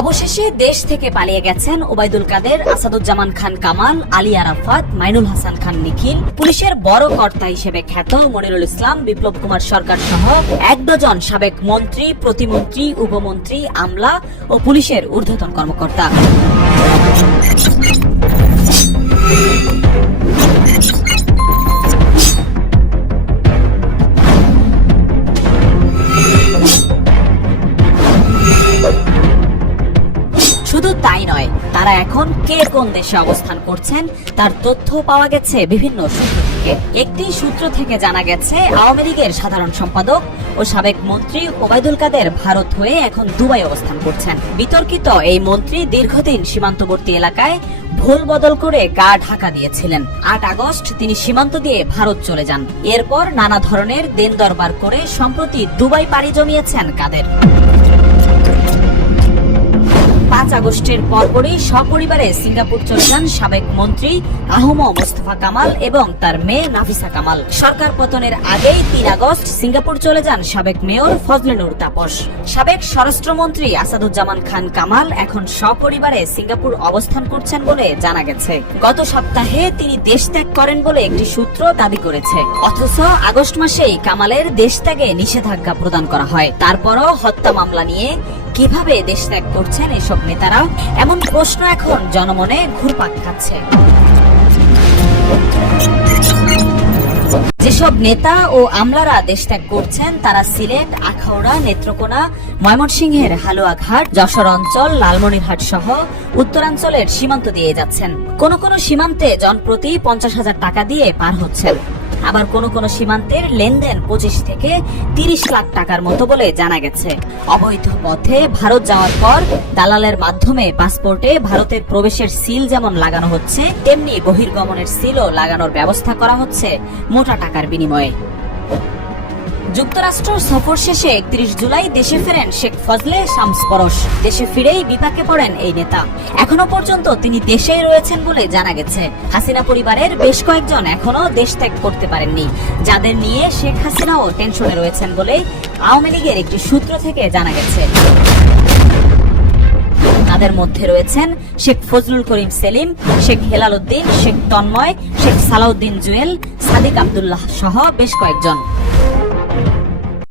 অবশেষে দেশ থেকে পালিয়ে গেছেন ওবায়দুল কাদের, আসাদুজ্জামান খান কামাল, আলী আরাফাত, মাইনুল হাসান খান নিখিল, পুলিশের বড় কর্তা হিসেবে খ্যাত মনিরুল ইসলাম, বিপ্লব কুমার সরকার সহ ১ ডজন সাবেক মন্ত্রী, প্রতিমন্ত্রী, উপমন্ত্রী, আমলা ও পুলিশের ঊর্ধ্বতন কর্মকর্তা। শুধু তাই নয়, তারা এখন কে কোন দেশে অবস্থান করছেন তার তথ্য পাওয়া গেছে বিভিন্ন সূত্র থেকে। একটি সূত্র থেকে জানা গেছে আওয়ামী লীগের সাধারণ সম্পাদক ও সাবেক মন্ত্রী ওবায়দুল কাদের ভারত হয়ে এখন দুবাই অবস্থান করছেন। বিতর্কিত এই মন্ত্রী দীর্ঘদিন সীমান্তবর্তী এলাকায় ভুল বদল করে গা ঢাকা দিয়েছিলেন। ৮ আগস্ট তিনি সীমান্ত দিয়ে ভারত চলে যান। এরপর নানা ধরনের দেন দরবার করে সম্প্রতি দুবাই পাড়ি জমিয়েছেন কাদের। ৫ আগস্টের পরপরই সপরিবারে সিঙ্গাপুর চলে যান সাবেক মন্ত্রী আহম মোস্তফা কামাল এবং তার মেয়ে নাফিসা কামাল। সরকার পতনের আগেই ৩ আগস্ট সিঙ্গাপুর চলে যান সাবেক মেয়র ফজলে নূর তাপস। সাবেক স্বরাষ্ট্রমন্ত্রী আসাদুজ্জামান খান কামাল এখন সপরিবারে সিঙ্গাপুর অবস্থান করছেন বলে জানা গেছে। গত সপ্তাহে তিনি দেশ ত্যাগ করেন বলে একটি সূত্র দাবি করেছে। অথচ আগস্ট মাসেই কামালের দেশ ত্যাগে নিষেধাজ্ঞা প্রদান করা হয়। তারপরও হত্যা মামলা নিয়ে কিভাবে দেশ ত্যাগ করছেন এসব নেতারা, এমন প্রশ্ন এখন জনমনে ঘুরপাক খাচ্ছে। যেসব নেতা ও আমলারা দেশ ত্যাগ করছেন তারা সিলেট, আখাউড়া, নেত্রকোনা, ময়মনসিংহের হালুয়াঘাট, যশোর অঞ্চল, লালমনিরহাট সহ উত্তরাঞ্চলের সীমান্ত দিয়ে যাচ্ছেন। কোন কোন সীমান্তে জনপ্রতি ৫০,০০০ টাকা দিয়ে পার হচ্ছেন। আবার কোন কোন সীমান্তের লেনদেন ২৫ থেকে ৩০ লাখ টাকার মতো বলে জানা গেছে। অবৈধ পথে ভারত যাওয়ার পর দালালের মাধ্যমে পাসপোর্টে ভারতের প্রবেশের সিল যেমন লাগানো হচ্ছে, তেমনি বহির্গমনের সিলও লাগানোর ব্যবস্থা করা হচ্ছে মোটা টাকার বিনিময়ে। যুক্তরাষ্ট্র সফর শেষে ৩১ জুলাই দেশে ফেরেন শেখ ফজলে শামস পরশ। দেশে ফিরেই বিপাকে পড়েন এই নেতা। এখনো পর্যন্ত তিনি দেশেই রয়েছেন বলে জানা গেছে। হাসিনা পরিবারের বেশ কয়েকজন এখনো দেশ ত্যাগ করতে পারেননি, যাদের নিয়ে শেখ হাসিনাও টেনশনে রয়েছেন বলে আওয়ামী লীগের একটি সূত্র থেকে জানা গেছে। তাদের মধ্যে রয়েছেন শেখ ফজলুল করিম সেলিম, শেখ হেলাল উদ্দিন, শেখ তন্ময়, শেখ সালাউদ্দিন জুয়েল, সাদিক আব্দুল্লাহ সহ বেশ কয়েকজন।